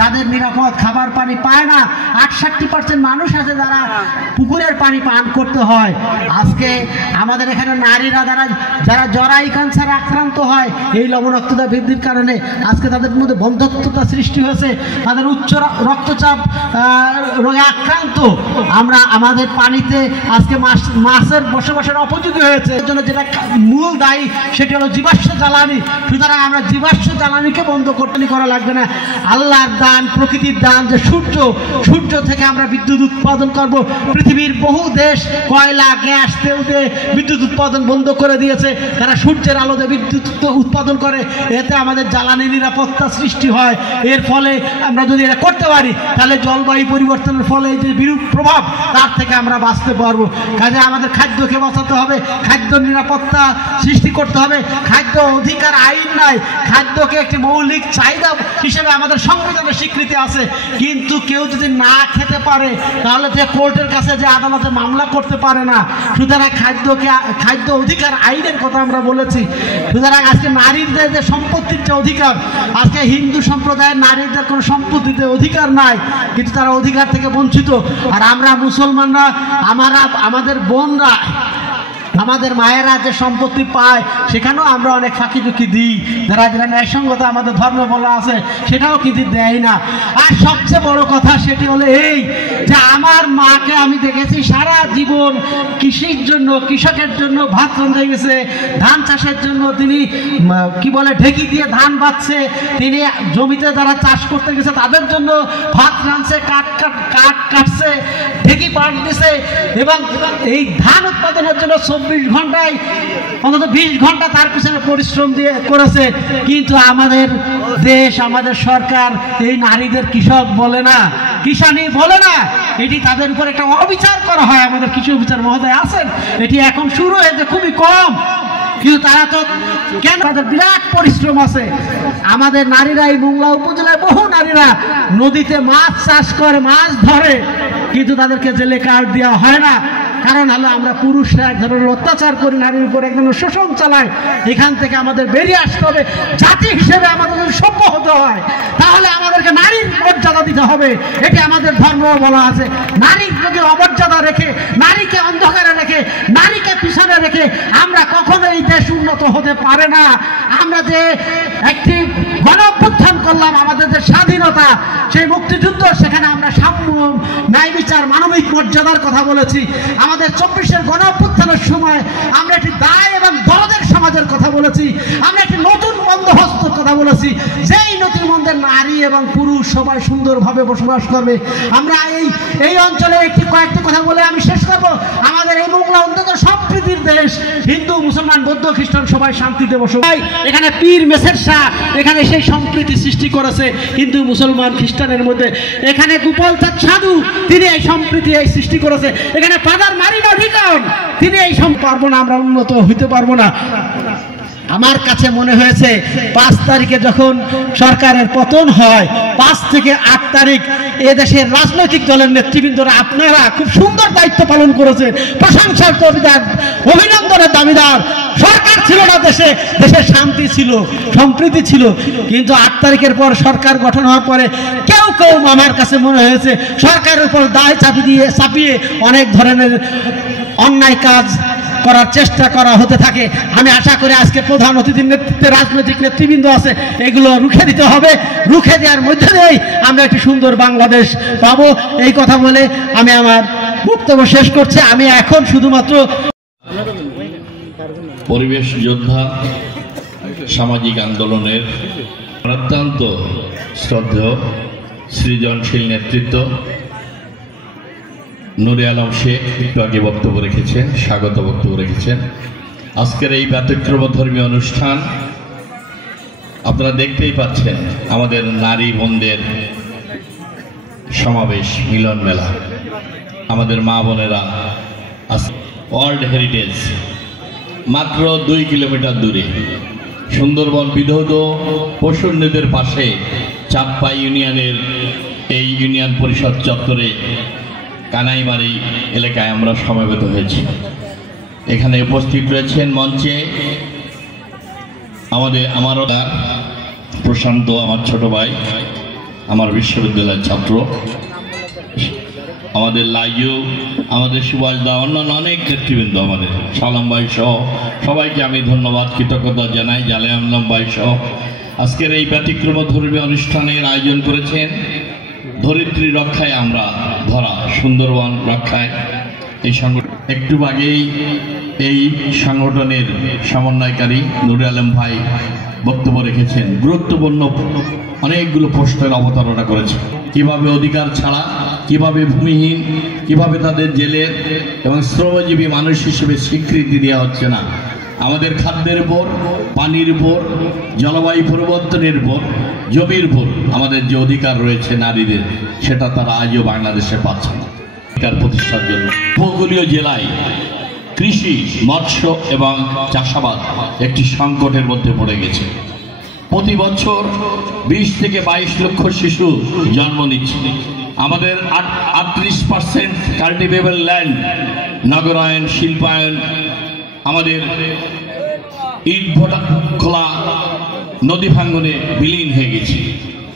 যাদের নিরাপদ খাবার পানি পায় না, 68% মানুষ আছে যারা পুকুরের পানি পান করতে হয়। আজকে আমাদের এখানে নারীরা যারা জরায়ু ক্যান্সার আক্রান্ত হয়, এই লবণাক্ততা বৃদ্ধির কারণে আজকে তাদের মধ্যে বন্ধ্যত্বতা সৃষ্টি হয়েছে, তাদের উচ্চ রক্তচাপ রোগে আক্রান্ত। আমরা আমাদের পানিতে আজকে মাছের বসবাসের উপযোগী হয়েছে, এর জন্য যেটা মূল দায়ী সেটি হলো জীবাশ্ম জ্বালানি। সুতরাং আমরা জীবাশ্ম জ্বালানিকে বন্ধ করা লাগবে না। আল্লাহর দান, প্রকৃতির দান যে সূর্য থেকে আমরা বিদ্যুৎ উৎপাদন করব। পৃথিবীর বহু দেশ কয়লা, গ্যাস, তেল দিয়ে বিদ্যুৎ উৎপাদন বন্ধ করে দিয়েছে, তারা সূর্যের আলোতে বিদ্যুৎ উৎপাদন করে। এতে আমাদের জ্বালানি নিরাপত্তা সৃষ্টি হয়। এর ফলে আমরা যদি এটা করতে পারি তাহলে জলবায়ু পরিবর্তনের ফলে যে বিরূপ প্রভাব, তার থেকে আমরা বাঁচতে পারবো। কাজে আমাদের খাদ্যকে বাঁচাতে হবে, খাদ্য নিরাপত্তা সৃষ্টি করতে হবে। খাদ্য অধিকার আইন নাই, খাদ্যকে একটি মৌলিক চাহিদা হিসেবে আমাদের সংবিধানের স্বীকৃতি আছে। কিন্তু কেউ যদি না খেতে পারে তাহলে যে কোর্টের কাছে যে আদালতে মামলা করতে পারে না। সুতরাং খাদ্য অধিকার আইনের কথা আমরা বলেছি। সুতরাং আজকে নারীদের যে সম্পত্তির যে অধিকার, আজকে হিন্দু সম্প্রদায়ের নারীদের কোনো সম্পত্তিতে অধিকার নাই, কিন্তু তারা অধিকার থেকে বঞ্চিত। আর আমরা মুসলমানরা, আমাদের বোনরা, আমাদের মায়েরা যে সম্পত্তি পায় সেখানেও আমরা অনেক ফাঁকি ঝুঁকি দিই, যারা ন্যায়সঙ্গত আমাদের ধর্মে বলা আছে সেটাও কিন্তু দেয় না। আর সবচেয়ে বড় কথা সেটি হলো এই যে আমার মাকে আমি দেখেছি সারা জীবন কৃষির জন্য, কৃষকের জন্য ভাত রাঁধে গেছে, ধান চাষের জন্য তিনি ঢেকি দিয়ে ধান বাঁধছে, তিনি জমিতে যারা চাষ করতে গেছে তাদের জন্য ভাত রাঁধছে, কাঠ কাটছে, ঢেকি পাট দিছে, এবং এই ধান উৎপাদনের জন্য 24 ঘন্টায় অন্তত 20 ঘন্টা তার পিছনে পরিশ্রম দিয়ে করেছে। কিন্তু আমাদের দেশ, আমাদের সরকার এই নারীদের কৃষক বলে না, কিষানি বলে না। এটি তাদের উপর একটা অবিচার করা হয়। আমাদের কৃষি অফিসার মহোদয় আছেন, এটি এখন শুরু হয়েছে খুবই কম, কিন্তু তারা তো কেন, তাদের বিরাট পরিশ্রম আছে। আমাদের নারীরা, এই মোংলা উপজেলায় বহু নারীরা নদীতে মাছ চাষ করে, মাছ ধরে, কিন্তু তাদেরকে জেলে কার্ড দেওয়া হয় না। কারণ হলো আমরা পুরুষরা এক ধরনের অত্যাচার করি, নারীর উপর এক ধরনের শোষণ চালায়। এখান থেকে আমাদের বেরিয়ে আসতে হবে। জাতি হিসেবে আমাদের যদি সভ্য হতে হয় তাহলে আমাদেরকে নারীর মর্যাদা দিতে হবে। এটি আমাদের ধর্ম বলা আছে। নারীর যদি অমর্যাদা রেখে, নারীকে অন্ধকারে রেখে, নারীকে পিছনে রেখে আমরা কখনো এই দেশ উন্নত হতে পারে না। আমরা যে একটি গণঅভ্যুত্থান করলাম, আমাদের যে স্বাধীনতা, সেই মুক্তিযুদ্ধ, সেখানে আমরা সাম্য, ন্যায় বিচার, মানবিক মর্যাদার কথা বলেছি। আমাদের 24-এর গণঅভ্যুত্থানের সময় আমরা একটি দায় এবং দরদের সমাজের কথা বলেছি। আমরা একটি নতুন বন্দোবস্তের কথা বলেছি, যেই নতুন বন্ধের নারী এবং পুরুষ সবাই সুন্দরভাবে বসবাস করবে। আমরা এই অঞ্চলে কয়েকটি কথা বলে আমি শেষ করব। আমাদের এই মোংলা অন্তত সম্প্রীতির দেশ, হিন্দু, মুসলমান, বৌদ্ধ, খ্রিস্টান সবাই শান্তিতে বসবাস। এখানে পীর মেসের শাহ এখানে সেই সম্প্রীতি সৃষ্টি করেছে হিন্দু, মুসলমান, খ্রিস্টানের মধ্যে। এখানে গোপাল চাঁদ সাধু, তিনি এই সম্প্রীতি এই সৃষ্টি করেছে। এখানে ফাদার মারিনা রিটার্ন, তিনি এই পারবো না, আমরা উন্নত হইতে পারবো না। আমার কাছে মনে হয়েছে 5 তারিখে যখন সরকারের পতন হয়, 5 থেকে 8 তারিখ এদেশের রাজনৈতিক দলের নেতৃবৃন্দরা আপনারা খুব সুন্দর দায়িত্ব পালন করেছেন, প্রশংসার দাবিদার, অভিনন্দনের দাবিদার। সরকার ছিল না দেশে, দেশে শান্তি ছিল, সম্প্রীতি ছিল। কিন্তু 8 তারিখের পর সরকার গঠন হওয়ার পরে কেউ আমার কাছে মনে হয়েছে সরকারের উপর দায় চাপিয়ে অনেক ধরনের অন্যায় কাজ করার চেষ্টা করা হতে থাকে। আমি আশা করি আজকে প্রধান অতিথির নেতৃত্বে রাজনৈতিক নেতৃবৃন্দ আছে, এগুলো রুখে দিতে হবে। রুখে দেওয়ার মধ্যে দিয়েই আমরা একটি সুন্দর বাংলাদেশ পাবো। এই কথা বলে আমি আমার বক্তব্য শেষ করছি। আমি এখন শুধুমাত্র পরিবেশ যোদ্ধা, সামাজিক আন্দোলনের অত্যন্ত শ্রদ্ধেয় সৃজনশীল নেতৃত্ব নুরে আলম শেখ একটু আগে বক্তব্য রেখেছেন, স্বাগত বক্তব্য রেখেছেন। আজকের এই ব্যতিক্রমধর্মী অনুষ্ঠান আপনারা দেখতেই পাচ্ছেন, আমাদের নারী বোনদের সমাবেশ, মিলন মেলা। আমাদের মা বোনেরা ওয়ার্ল্ড হেরিটেজ মাত্র 2 কিলোমিটার দূরে সুন্দরবন বিধৌত পশুর নদীর পাশে চাঁদপাই ইউনিয়নের এই ইউনিয়ন পরিষদ চত্বরে কানাইমারি এলাকায় আমরা সমবেত হয়েছি। এখানে উপস্থিত রয়েছেন মঞ্চে আমারও প্রশান্ত, আমার ছোট ভাই, আমার বিশ্ববিদ্যালয়ের ছাত্র, আমাদের লাইও, আমাদের সুভাষ দা, অন্যান্য অনেক নেতৃবৃন্দ, আমাদের সালাম ভাই সহ সবাইকে আমি ধন্যবাদ কৃতজ্ঞতা জানাই। জালাম ভাই সহ আজকের এই ব্যতিক্রমধর্মী অনুষ্ঠানের আয়োজন করেছেন। ধরিত্রী রক্ষায় আমরা ধরা, সুন্দরবন রক্ষায় এই সংগঠন। একটু আগেই এই সংগঠনের সমন্বয়কারী নুরে আলম ভাই বক্তব্য রেখেছেন, গুরুত্বপূর্ণ অনেকগুলো প্রশ্নের অবতারণা করেছে। কিভাবে অধিকার ছাড়া, কিভাবে ভূমিহীন, কিভাবে তাদের জেলের এবং শ্রমজীবী মানুষ হিসেবে স্বীকৃতি দেওয়া হচ্ছে না। আমাদের খাদ্যের উপর, পানির উপর, জলবায়ু পরিবর্তনের উপর, জমির উপর আমাদের যে অধিকার রয়েছে নারীদের, সেটা তারা আজও বাংলাদেশে পাচ্ছে না। অধিকার প্রতিষ্ঠার জন্য উপকূলীয় জেলায় কৃষি, মৎস্য এবং চাষাবাদ একটি সংকটের মধ্যে পড়ে গেছে। প্রতি বছর 20 থেকে 22 লক্ষ শিশু জন্ম নিচ্ছে। আমাদের 38% কাল্টিভেবল ল্যান্ড নগরায়ন, শিল্পায়ন, আমাদের ইট ভোটা খোলা, নদী ভাঙ্গনে বিলীন হয়ে গেছে।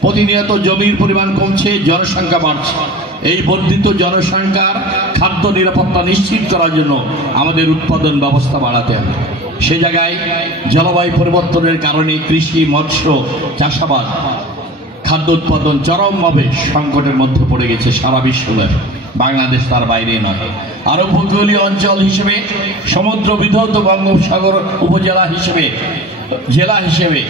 প্রতিনিয়ত জমির পরিমাণ কমছে, জনসংখ্যা বাড়ছে। এই বর্ধিত জনসংখ্যার খাদ্য নিরাপত্তা নিশ্চিত করার জন্য আমাদের উৎপাদন ব্যবস্থা বাড়াতে হবে। সে জায়গায় জলবায়ু পরিবর্তনের কারণে কৃষি, মৎস্য, চাষাবাদ, খাদ্য উৎপাদন চরমভাবে সংকটের মধ্যে পড়ে গেছে সারা বিশ্বব্যাপী। বাংলাদেশ তার বাইরে নয়। আর উপকূলীয় অঞ্চল হিসেবে, সমুদ্র বিধৌত বঙ্গোপসাগর উপজেলা হিসেবে, জেলা হিসেবে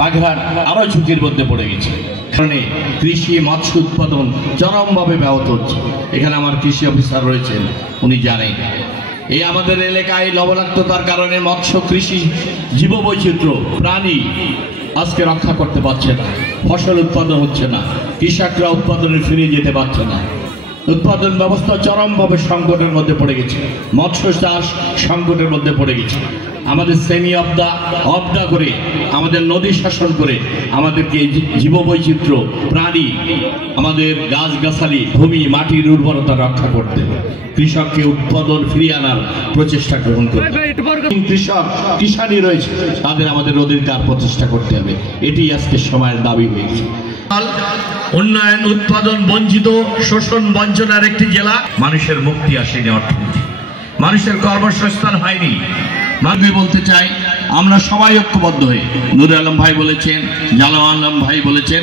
বাগেরহাট আরও ঝুঁকির মধ্যে পড়ে গেছে। কারণে কৃষি, মৎস্য উৎপাদন চরমভাবে ব্যাহত হচ্ছে। এখানে আমার কৃষি অফিসার রয়েছেন, উনি জানেন এই আমাদের এলাকায় লবণাক্ততার কারণে মৎস্য, কৃষি, জীববৈচিত্র্য, প্রাণী আজকে রক্ষা করতে পারছে না। ফসল উৎপাদন হচ্ছে না, কৃষকরা উৎপাদনে ফিরে যেতে পারছে না। উৎপাদন ব্যবস্থা চরমভাবে সংকটের মধ্যে পড়ে গেছে। মৎস্য চাষ সংকটের মধ্যে পড়ে গেছে। আমাদের সেমি অবদা করে, আমাদের নদী শাসন করে আমাদেরকে জীববৈচিত্র্য, প্রাণী, আমাদের গাছগাছালি, ভূমি, মাটির উর্বরতা রক্ষা করতে, কৃষককে উৎপাদন ফিরিয়ে আনার প্রচেষ্টা গ্রহণ করতে। কৃষক, কিষানি রয়েছে, তাদের আমাদের অধিকার প্রতিষ্ঠা করতে হবে। এটি আজকে সময়ের দাবি হয়েছে। উন্নয়ন, উৎপাদন বঞ্চিত, শোষণ বঞ্চনার একটি জেলা। মানুষের মুক্তি আসেনি, অর্থনীতি, মানুষের কর্মসংস্থান হয়নি। আমি বলতে চাই, আমরা সবাই ঐক্যবদ্ধ হয়ে, নুরে আলম ভাই বলেছেন, জালাম আলম ভাই বলেছেন,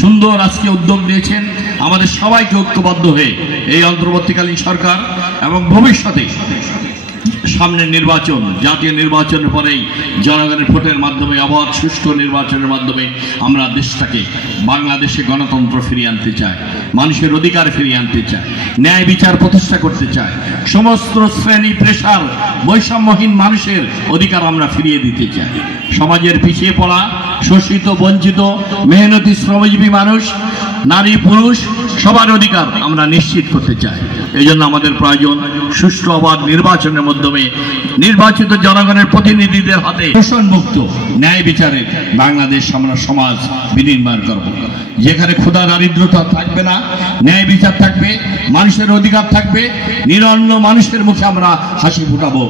সুন্দর আজকে উদ্যোগ নিয়েছেন। আমাদের সবাইকে ঐক্যবদ্ধ হয়ে এই অন্তর্বর্তীকালীন সরকার এবং ভবিষ্যতে সামনের নির্বাচন, জাতীয় নির্বাচনের পরেই জনগণের ভোটের মাধ্যমে, অবাধ সুষ্ঠু নির্বাচনের মাধ্যমে আমরা দেশটাকে, বাংলাদেশে গণতন্ত্র ফিরিয়ে আনতে চাই, মানুষের অধিকার ফিরিয়ে আনতে চাই, ন্যায় বিচার প্রতিষ্ঠা করতে চাই, সমস্ত শ্রেণী পেশার বৈষম্যহীন মানুষের অধিকার আমরা ফিরিয়ে দিতে চাই। সমাজের পিছিয়ে পড়া, শোষিত, বঞ্চিত, মেহনতি, শ্রমজীবী মানুষ, নারী, পুরুষ সবার অধিকার আমরা নিশ্চিত করতে চাই। এই জন্য আমাদের প্রয়োজন সুষ্ঠু অবাধ নির্বাচনের মাধ্যমে নির্বাচিত জনগণের প্রতিনিধিদের হাতে শোষণ মুক্ত ন্যায় বিচারের বাংলাদেশ আমরা সমাজ বিনির্মাণ করব, যেখানে ক্ষুধা দারিদ্রতা থাকবে না, ন্যায় বিচার থাকবে, মানুষের অধিকার থাকবে, নিরন্ন মানুষের মুখে আমরা হাসি ফুটাবো।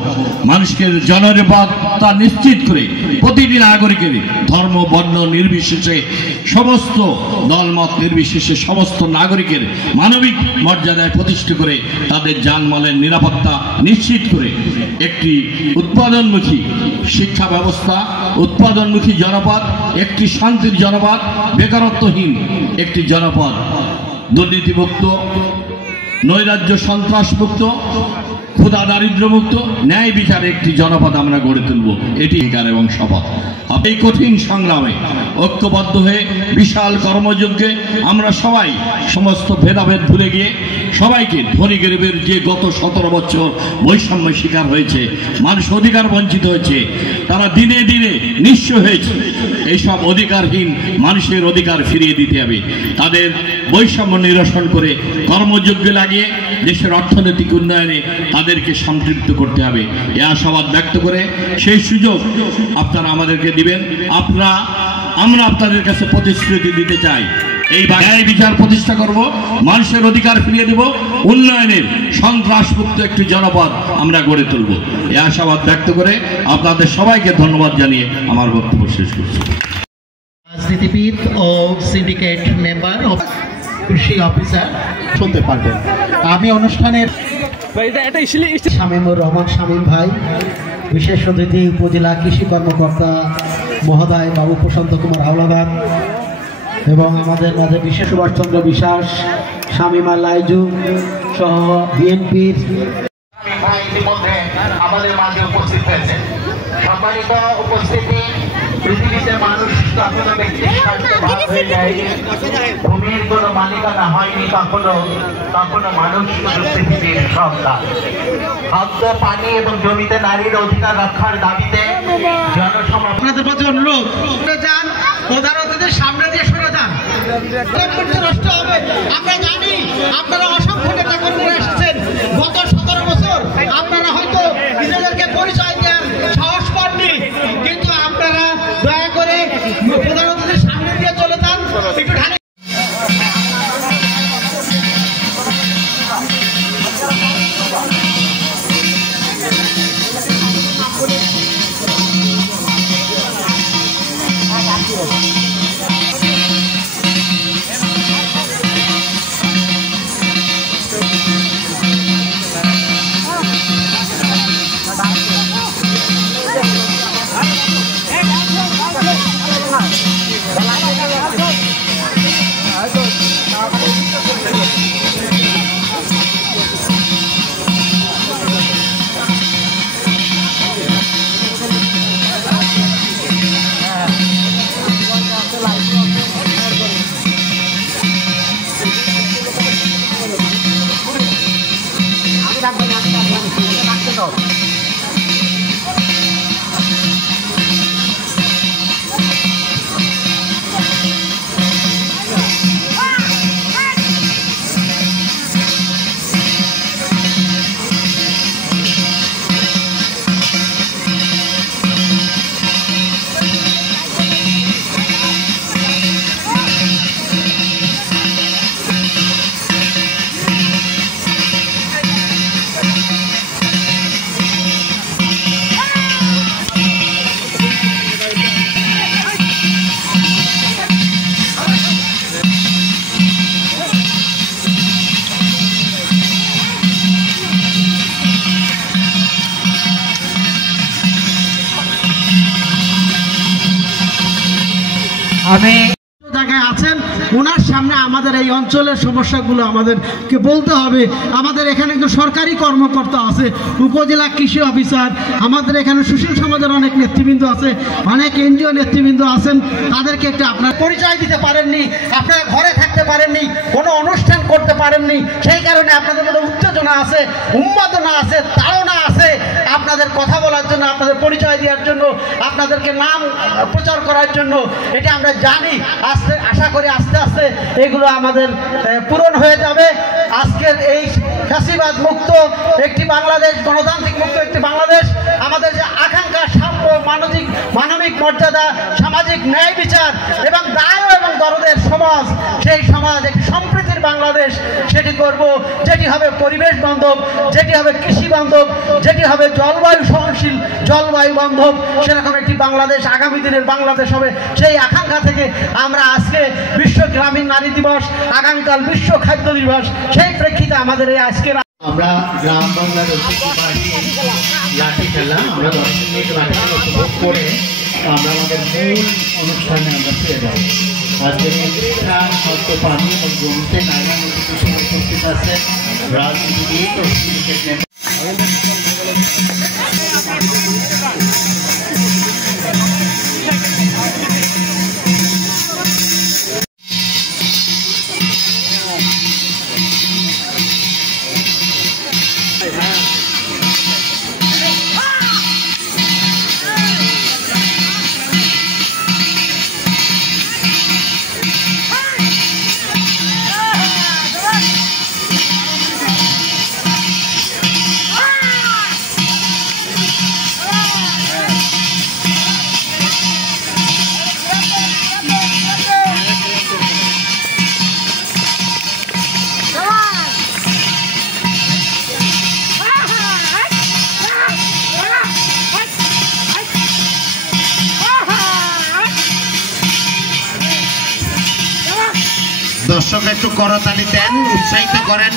মানুষকে জননিরাপত্তা নিশ্চিত করে প্রতিটি নাগরিকের ধর্ম, বর্ণ নির্বিশেষে, সমস্ত দলমত নির্বিশেষে সমস্ত নাগরিকের মানবিক মর্যাদায় প্রতিষ্ঠা করে তাদের জানমালের নিরাপত্তা নিশ্চিত করে একটি উৎপাদনমুখী শিক্ষা ব্যবস্থা, উৎপাদনমুখী জনপদ, একটি শান্তির জনপদ, বেকারত্বহীন একটি জনপদ, দুর্নীতিমুক্ত, নৈরাজ্য সন্ত্রাস মুক্ত, ক্ষুধা দারিদ্র মুক্ত, ন্যায় বিচারে একটি জনপদ আমরা গড়ে তুলব। এটি অধিকার এবং শপথ। এই কঠিন সংগ্রামে ঐক্যবদ্ধ হয়ে বিশাল কর্মযজ্ঞে আমরা সবাই সমস্ত ভেদাভেদ ভুলে গিয়ে সবাইকে, ধনী গরিবের যে গত 17 বছর বৈষম্যের শিকার হয়েছে, মানুষ অধিকার বঞ্চিত হয়েছে, তারা দিনে দিনে নিঃস্ব হয়েছে, এইসব অধিকারহীন মানুষের অধিকার ফিরিয়ে দিতে হবে। তাদের বৈষম্য নিরসন করে কর্মযজ্ঞে লাগিয়ে দেশের অর্থনৈতিক উন্নয়নে তাদেরকে সম্পৃক্ত করতে হবে। এ আশাবাদ ব্যক্ত করে সেই সুযোগ আপনারা আমাদেরকে দিবেন। আমরা আপনাদের কাছে প্রতিশ্রুতি দিতে চাই, এই ন্যায় বিচার প্রতিষ্ঠা করব, মানুষের অধিকার ফিরিয়ে দেব, উন্নয়নের সন্ত্রাসমুক্ত একটি জনপদ আমরা গড়ে তুলব। এই আশাবাদ ব্যক্ত করে আপনাদের সবাইকে ধন্যবাদ জানিয়ে আমার বক্তব্য শেষ করছি। রাজনীতিবিদ ও সিন্ডিকেট মেম্বার ও কৃষি অফিসার শুনতে পারবেন। আমি অনুষ্ঠানের শামীমুর রহমান শামীম ভাই, বিশেষ অতিথি উপজেলা কৃষি কর্মকর্তা মহোদয় বাবু প্রশান্ত কুমার হাওলাদার এবং আমাদের মাঝে বিশেষ সুভাষচন্দ্র বিশ্বাস, শামীমা লাইজু সহ বিএনপির ভাই ইতিমধ্যে আমাদের মাঝে উপস্থিত হয়েছে। সম্মানিত উপস্থিতি, পৃথিবীতে মানুষ কখনো ব্যক্তির স্বার্থে ভাগ হয়ে যায়নি, ভূমির কোনো মালিকানা হয়নি, কখনো মানুষ শুধু পৃথিবীর সন্তান। খাদ্য, পানি এবং জমিতে নারীর অধিকার রক্ষার দাবিতে জনসমাবেশ। আপনাদের প্রতি অনুরোধ, যান প্রধান অতিথির সামনে দিয়ে সরে যান, নষ্ট হবে। আমরা জানি আপনারা অসংখ্য নেতা কর্মীরা এসেছেন, গত 17 বছর আপনারা হয়তো নিজেদেরকে পরিচয় দেন সাহস পাননি, কিন্তু আপনারা দয়া করে প্রধান অতিথির সামনে দিয়ে চলে যান। একটু ঢালে আমি জায়গায় আছেন, ওনার সামনে আমাদের এই অঞ্চলের সমস্যাগুলো আমাদেরকে বলতে হবে। আমাদের এখানে একটু সরকারি কর্মকর্তা আছে, উপজেলা কৃষি অফিসার, আমাদের এখানে সুশীল সমাজের অনেক নেতৃবৃন্দ আছে, অনেক এনজিও নেতৃবৃন্দ আছেন, তাদেরকে একটু আপনার পরিচয় দিতে পারেননি, আপনারা ঘরে থাকতে পারেননি, কোনো অনুষ্ঠান করতে পারেননি, সেই কারণে আপনাদের মধ্যে উত্তেজনা আছে, উন্মাদনা আছে, তাড়না আছে। আপনাদের কথা বলার জন্য, আপনাদের পরিচয় দেওয়ার জন্য, আপনাদেরকে নাম প্রচার করার জন্য, এটা আমরা জানি। আশা করি আস্তে আস্তে এগুলো আমাদের পূরণ হয়ে যাবে। আজকের এই ফ্যাসিবাদ মুক্ত একটি বাংলাদেশ, গণতান্ত্রিক মুক্ত একটি বাংলাদেশ, আমাদের যে আকাঙ্ক্ষা, সাম্য, মানবিক মর্যাদা, সামাজিক ন্যায় বিচার এবং দায় এবং দরদের সমাজ, সেই সমাজ একটি সম্প্রীতির বাংলাদেশ সেটি করব, যেটি হবে পরিবেশ বান্ধব, যেটি হবে কৃষি বান্ধব, যেটি হবে জলবায়ু সহনশীল, জলবায়ু বান্ধব, সেরকম একটি বাংলাদেশ আগামী দিনের বাংলাদেশ হবে। সেই আকাঙ্ক্ষা থেকে আমরা আজকে বিশ্ব গ্রামীণ নারী দিবস, আগামীকাল বিশ্ব খাদ্য দিবস, সেই প্রেক্ষিতে আমাদের এই আজকের আমরা গ্রাম বাংলার লাঠি খেলা আমরা 10 মিনিট লাঠি খেলা উপভোগ করে আমরা আমাদের মূল অনুষ্ঠানে আমরা ফিরে যাব। আজকের শিক্ষা, খাদ্য, পানি এবং জমিতে নারী কিছু উপস্থিত আছে রাজনীতিবিদ ও সিন্ডিকেট নেতা। একটু করতালি দেন, উৎসাহিত করেন।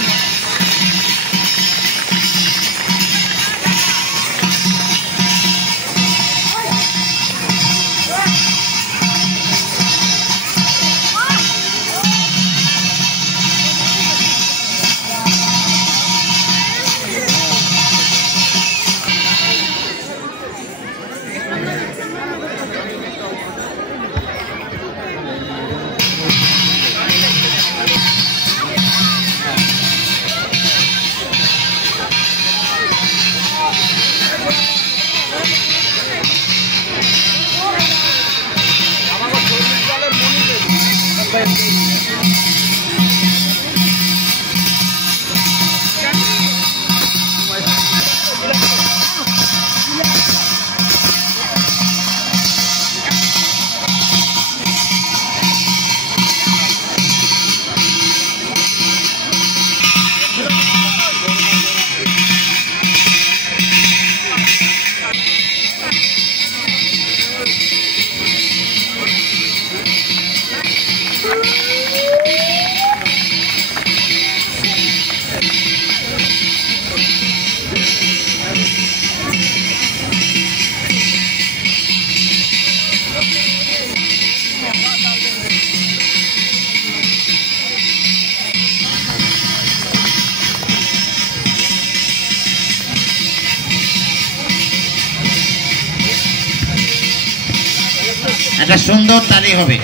একটা সুন্দর তালি হবে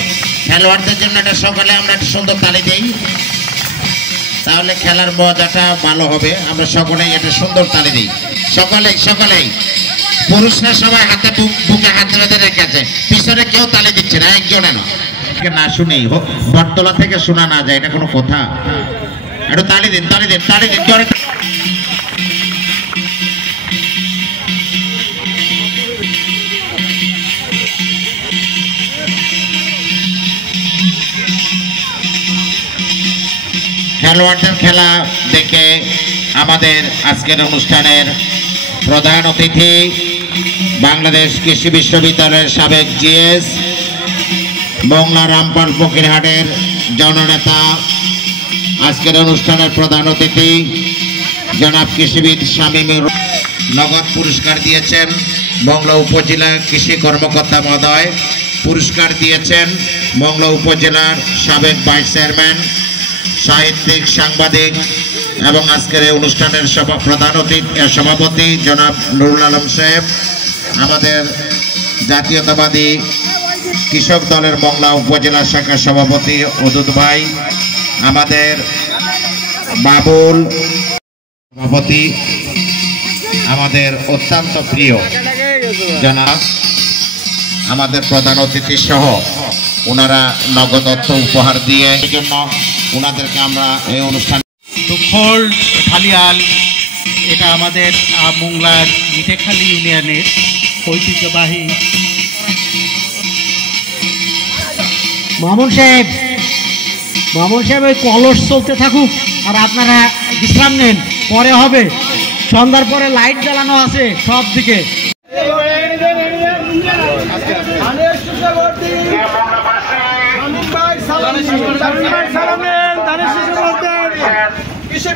খেলোয়াড়দের জন্য। এটা সকালে আমরা একটা সুন্দর তালি দেই, তাহলে খেলার মজাটা ভালো হবে। আমরা সকলেই একটা সুন্দর তালি দিই, সকলেই। পুরুষরা সবাই হাতে বুকে হাত বেঁধে রেখেছে, পিছনে কেউ তালি দিচ্ছে না, একজনে না শুনি বটতলা থেকে শোনা না যায়, এটা কোনো কথা? একটু তালি দিন জোরে। খেলোয়াড়দের খেলা দেখে আমাদের আজকের অনুষ্ঠানের প্রধান অতিথি বাংলাদেশ কৃষি বিশ্ববিদ্যালয়ের সাবেক জিএস, মংলা রামপাল ফকিরহাটের জননেতা, আজকের অনুষ্ঠানের প্রধান অতিথি জনাব কৃষিবিদ শামীমুর নগদ পুরস্কার দিয়েছেন মংলা উপজেলা কৃষি কর্মকর্তা মহোদয়। পুরস্কার দিয়েছেন মংলা উপজেলার সাবেক ভাইস চেয়ারম্যান, সাহিত্যিক, সাংবাদিক এবং আজকের এই অনুষ্ঠানের প্রধান সভাপতি জনাব নুরুল আলম সাহেব, আমাদের জাতীয়তাবাদী কৃষক দলের মংলা উপজেলা শাখার সভাপতি অদুত ভাই, আমাদের বাবুল সভাপতি, আমাদের অত্যন্ত প্রিয় জনাব আমাদের প্রধান অতিথি সহ ওনারা নগদ অর্থ উপহার দিয়ে এই জন্য ওনাদেরকে আমরা এই অনুষ্ঠান খোল খালিয়াল, এটা আমাদের মোংলার মিঠেখালি ইউনিয়নের ঐতিহ্যবাহী। মামুন সাহেব ওই কলস চলতে থাকুক আর আপনারা বিশ্রাম নেন, পরে হবে। সন্ধ্যার পরে লাইট জ্বালানো আছে সব দিকে।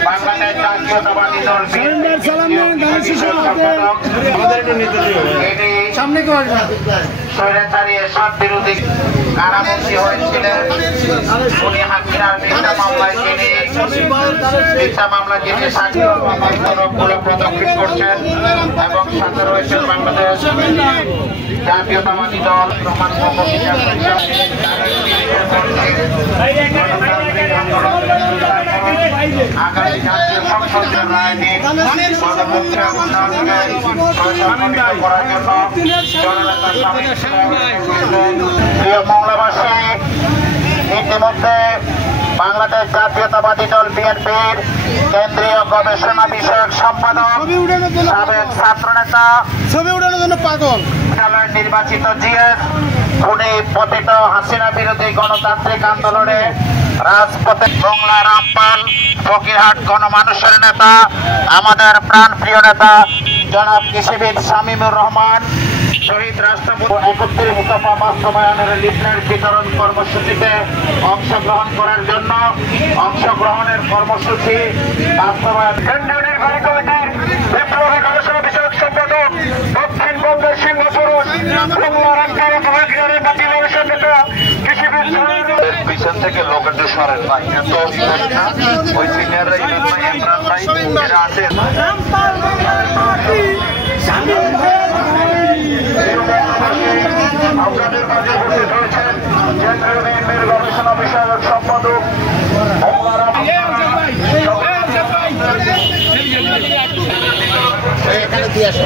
বাংলাদেশ জাতীয়তাবাদী দল স্বৈরাচারী এরশাদ বিরোধী কারাবন্দী হয়েছিলেন। উনি হাকিরার মিথ্যা মামলা যিনি সাক্ষ্যগুলো প্রদক্ষিণ করছেন এবং সাথে রয়েছেন বাংলাদেশ জাতীয়তাবাদী দল প্রমাণ আগামী জাতীয় সংসদের রায় নিয়ে করার জন্য প্রিয় মংলাবাসী, ইতিমধ্যে বাংলাদেশ জাতীয়তাবাদী দল বিএনপির কেন্দ্রীয় গবেষণা বিষয়ক সম্পাদক, সাবেক ছাত্রনেতা, নির্বাচিত জিএস, উনি পতিত হাসিনা বিরোধী গণতান্ত্রিক আন্দোলনে রাজপথে মংলা রামপাল ফকিরহাট গণমানুষের নেতা, আমাদের প্রাণ প্রিয় নেতা জনাব কৃষিবিদ শামীমুর রহমান শহীদ রাষ্ট্রপতি 31 দফা বাস্তবায়নের লিফলেট বিতরণ কর্মসূচিতে অংশগ্রহণ করার জন্য অংশগ্রহণের কর্মসূচি বাস্তবায়ন কেন্দ্রীয় নির্বাহী কমিটির বিপ্লবী গবেষণা বিষয়ক সম্পাদক দক্ষিণবঙ্গের সিংহপুরুষ পিছন থেকে লোক একটু সরেন ভাই এত ওই সিনিয়ররা ইউনিট ভাই ইমরান ভাই এরা আছেন আপনাদের মাঝে উপস্থিত হয়েছেন কেন্দ্রীয় বিএনপির গবেষণা বিষয়ক সম্পাদক এখানে দিয়ে আসো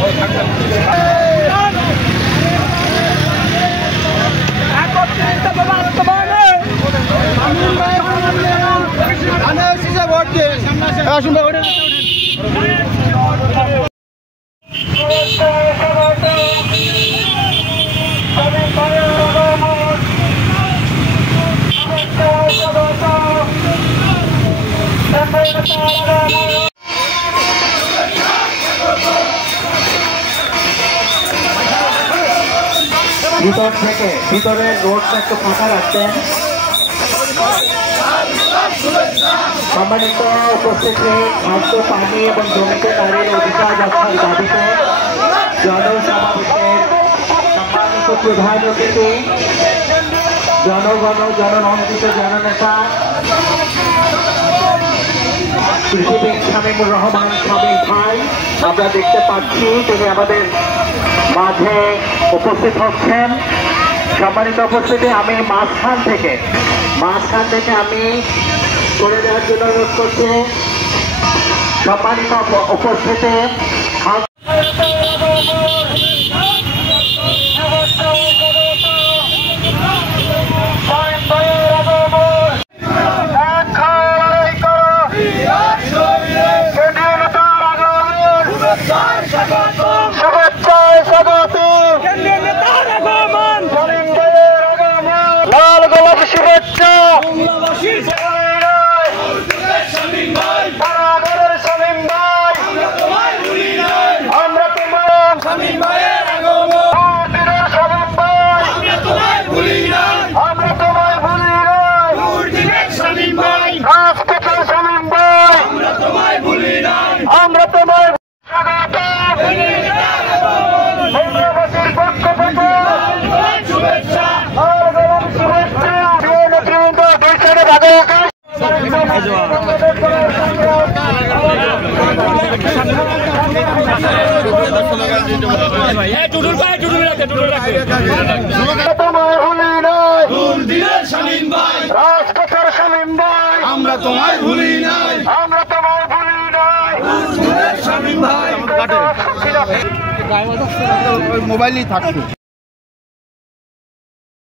ভিতর থেকে ভিতরের রোডটা একটু ফাঁকা রাখতেন। সম্মানিত উপস্থিতি খাদ্য পানি এবং জমিতে নারীর অধিকার রক্ষার দাবিতে জনসমাবেশের সম্মানিত প্রধান অতিথি জনগণ জননন্দিত জননেতা কৃষিবিদ শামীমুর রহমান শামীম ভাই আমরা দেখতে পাচ্ছি তিনি আমাদের মাঝে উপস্থিত হচ্ছেন। সম্মানিত উপস্থিতি আমি মাঝখান থেকে আমি করে দেওয়ার জন্য অনুরোধ করছি। সম্মানিত উপস্থিতি আমরা তোমার আমরা তোমায় ভুলি নাই মোবাইলই থাকতো।